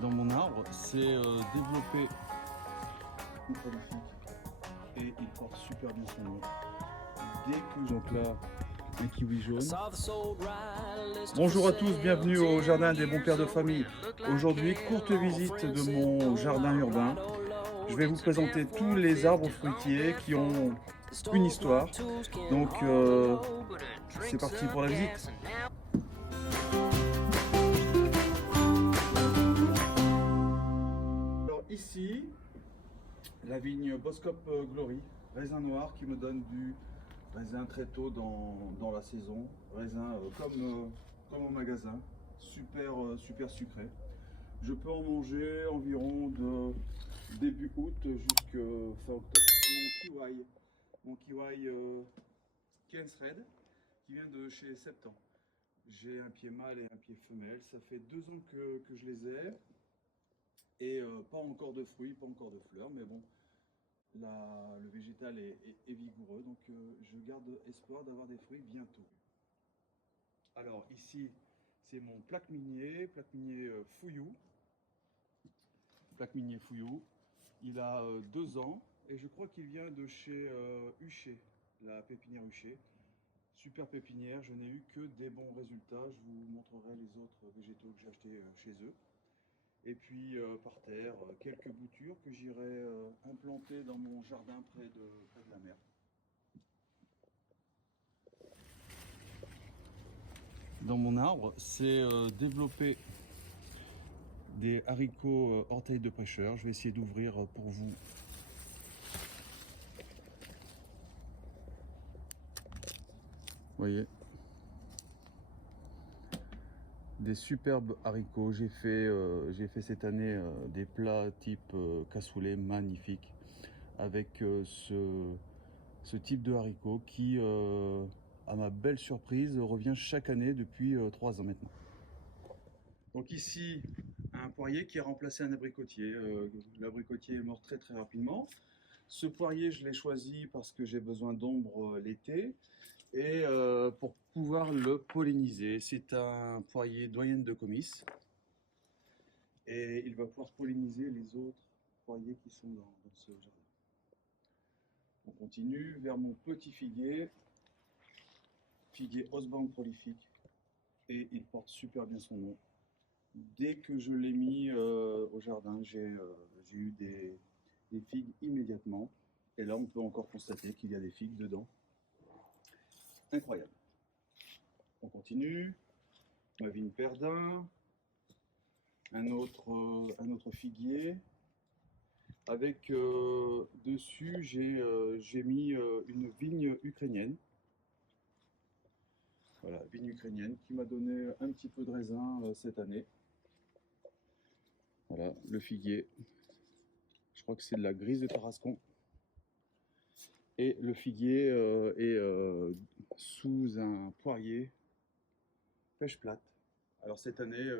dans mon arbre, c'est développé prolifique et il porte super bien son nom. Dès que donc là, un kiwi jaune. Bonjour à tous, bienvenue au jardin des bons pères de famille. Aujourd'hui, courte visite de mon jardin urbain. Je vais vous présenter tous les arbres fruitiers qui ont une histoire. Donc c'est parti pour la visite. Alors ici, la vigne Boskop Glory, raisin noir qui me donne du raisin très tôt dans la saison, raisin comme au magasin, super sucré. Je peux en manger environ de début août jusqu'à fin octobre. Mon kiwi Cairns Red qui vient de chez Septembre. J'ai un pied mâle et un pied femelle, ça fait 2 ans que je les ai et pas encore de fruits, pas encore de fleurs, mais bon, le végétal est vigoureux, donc je garde espoir d'avoir des fruits bientôt. Alors ici, c'est mon plaque minier Fouillou. Plaque minier Fouillou. Il a 2 ans et je crois qu'il vient de chez Huchet, la pépinière Huchet. Super pépinière, je n'ai eu que des bons résultats. Je vous montrerai les autres végétaux que j'ai achetés chez eux. Et puis par terre, quelques boutures que j'irai implanter dans mon jardin près de la mer. Dans mon arbre, c'est développer des haricots orteils de prêcheur. Je vais essayer d'ouvrir pour vous. Voyez, des superbes haricots. J'ai fait cette année des plats type cassoulet magnifiques avec ce type de haricots qui, à ma belle surprise, revient chaque année depuis 3 ans maintenant. Donc ici, un poirier qui a remplacé un abricotier. L'abricotier est mort très rapidement. Ce poirier, je l'ai choisi parce que j'ai besoin d'ombre l'été et pour pouvoir le polliniser. C'est un poirier doyenne de comice et il va pouvoir polliniser les autres poiriers qui sont dans ce jardin. On continue vers mon petit figuier Osborne prolifique et il porte super bien son nom. Dès que je l'ai mis au jardin, j'ai eu des figues immédiatement. Et là, on peut encore constater qu'il y a des figues dedans. Incroyable. On continue. Ma vigne Perdin. Un autre figuier. Avec dessus, j'ai mis une vigne ukrainienne. Voilà, vigne ukrainienne qui m'a donné un petit peu de raisin cette année. Voilà, le figuier. Je crois que c'est de la grise de Tarascon. Et le figuier est sous un poirier pêche plate. Alors cette année,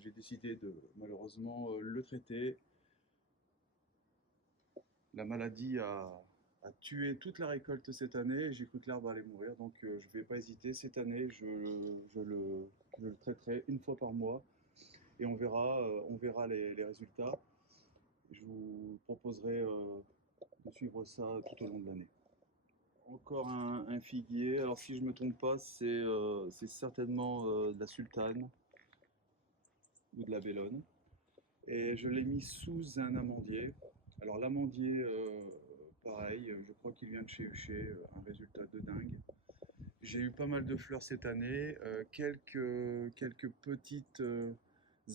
j'ai décidé de malheureusement le traiter. La maladie a tué toute la récolte cette année. J'ai cru que l'arbre allait mourir, donc je ne vais pas hésiter. Cette année, je le traiterai une fois par mois et on verra les résultats. Je vous proposerai de suivre ça tout au long de l'année. Encore un figuier. Alors si je ne me trompe pas, c'est certainement de la sultane ou de la bellone. Et je l'ai mis sous un amandier. Alors l'amandier, pareil, je crois qu'il vient de chez Huchet, un résultat de dingue. J'ai eu pas mal de fleurs cette année, quelques petites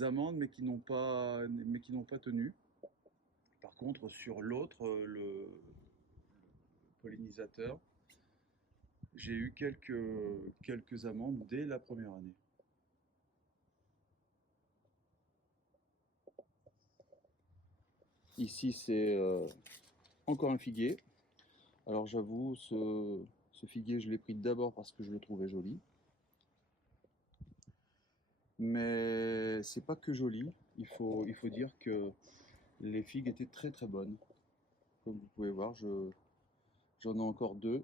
amandes, mais qui n'ont pas tenu. Par contre, sur l'autre, le pollinisateur, j'ai eu quelques amandes dès la première année. Ici, c'est encore un figuier. Alors j'avoue, ce figuier, je l'ai pris d'abord parce que je le trouvais joli. Mais c'est pas que joli. Il faut dire que les figues étaient très bonnes. Comme vous pouvez voir, j'en ai encore 2.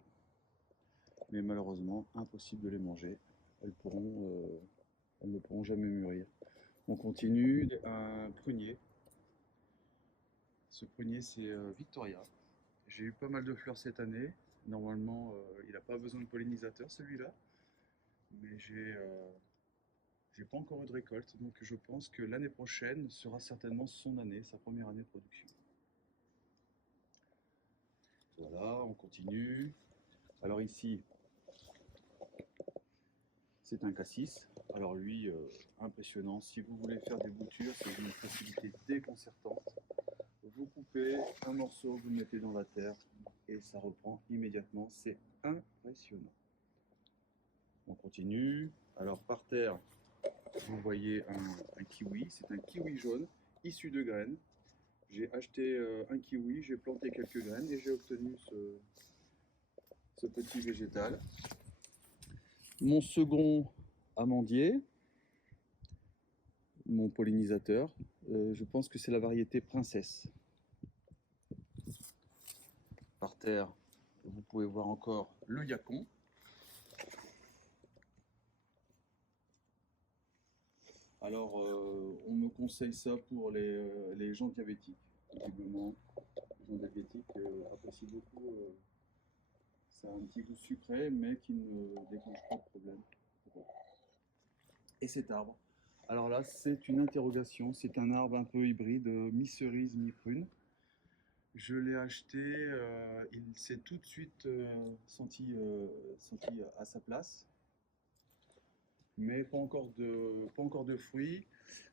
Mais malheureusement, impossible de les manger. Elles ne pourront jamais mûrir. On continue, un prunier. Ce prunier, c'est Victoria. J'ai eu pas mal de fleurs cette année. Normalement, il n'a pas besoin de pollinisateur celui-là, mais j'ai pas encore eu de récolte, donc je pense que l'année prochaine sera certainement son année, sa première année de production. Voilà, on continue. Alors ici, c'est un cassis. Alors lui, impressionnant. Si vous voulez faire des boutures, c'est une facilité déconcertante. Vous coupez un morceau, vous le mettez dans la terre et ça reprend immédiatement. C'est impressionnant. On continue. Alors par terre, vous voyez un kiwi. C'est un kiwi jaune issu de graines. J'ai acheté un kiwi, j'ai planté quelques graines et j'ai obtenu ce petit végétal. Mon second amandier, mon pollinisateur, je pense que c'est la variété princesse. Par terre, vous pouvez voir encore le yacon. Alors, on me conseille ça pour les gens diabétiques. Visiblement, les gens diabétiques apprécient beaucoup. Ça a un petit goût sucré, mais qui ne déclenche pas de problème. Et cet arbre, alors là, c'est une interrogation. C'est un arbre un peu hybride, mi-cerise, mi-prune. Je l'ai acheté, il s'est tout de suite senti à sa place, mais pas encore de fruits.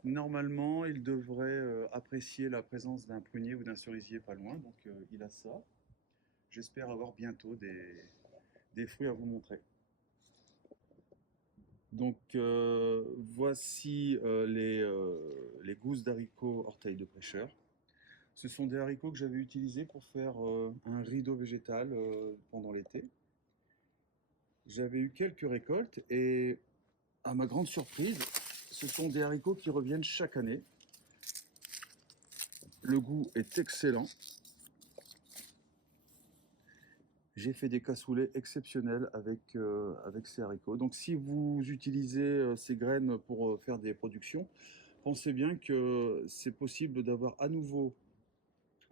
Normalement, il devrait apprécier la présence d'un prunier ou d'un cerisier pas loin, donc il a ça. J'espère avoir bientôt des fruits à vous montrer. Donc voici les gousses d'haricots orteils de prêcheur. Ce sont des haricots que j'avais utilisés pour faire un rideau végétal pendant l'été. J'avais eu quelques récoltes et à ma grande surprise, ce sont des haricots qui reviennent chaque année. Le goût est excellent. J'ai fait des cassoulets exceptionnels avec ces haricots. Donc si vous utilisez ces graines pour faire des productions, pensez bien que c'est possible d'avoir à nouveau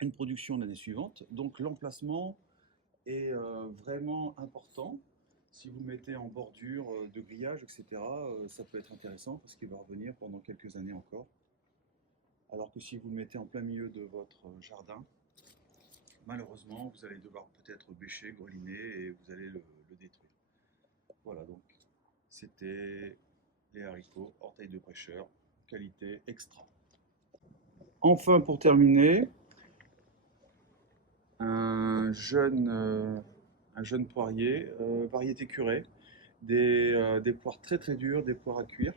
une production l'année suivante. Donc l'emplacement est vraiment important. Si vous mettez en bordure de grillage, etc., ça peut être intéressant parce qu'il va revenir pendant quelques années encore. Alors que si vous le mettez en plein milieu de votre jardin, malheureusement, vous allez devoir peut-être bêcher, greliner et vous allez le détruire. Voilà, donc c'était les haricots orteils de prêcheur, qualité extra. Enfin, pour terminer, un jeune poirier, variété curée, des poires très très dures, des poires à cuire.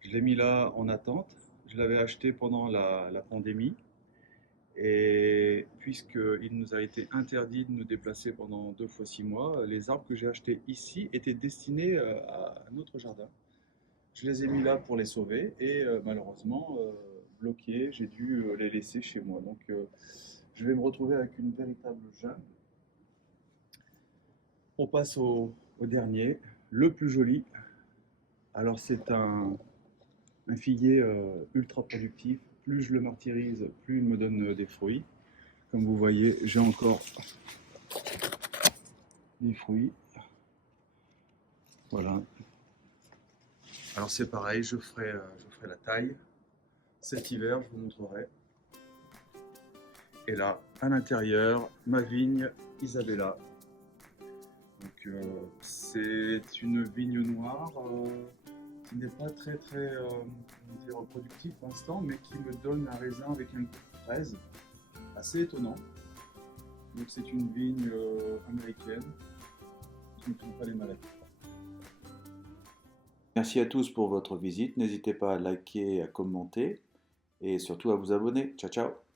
Je l'ai mis là en attente. Je l'avais acheté pendant la pandémie. Et puisqu'il nous a été interdit de nous déplacer pendant 2 fois 6 mois, les arbres que j'ai achetés ici étaient destinés à notre jardin. Je les ai mis là pour les sauver et malheureusement, bloqués, j'ai dû les laisser chez moi. Donc je vais me retrouver avec une véritable jungle. On passe au dernier, le plus joli. Alors c'est un figuier ultra productif. Plus je le martyrise, plus il me donne des fruits. Comme vous voyez, j'ai encore des fruits. Voilà. Alors c'est pareil, je ferai la taille. Cet hiver, je vous montrerai. Et là, à l'intérieur, ma vigne Isabella. Donc c'est une vigne noire qui n'est pas très productive pour l'instant, mais qui me donne un raisin avec un goût de fraise assez étonnant. Donc c'est une vigne américaine qui ne prend pas les maladies. Merci à tous pour votre visite. N'hésitez pas à liker et à commenter et surtout à vous abonner. Ciao ciao.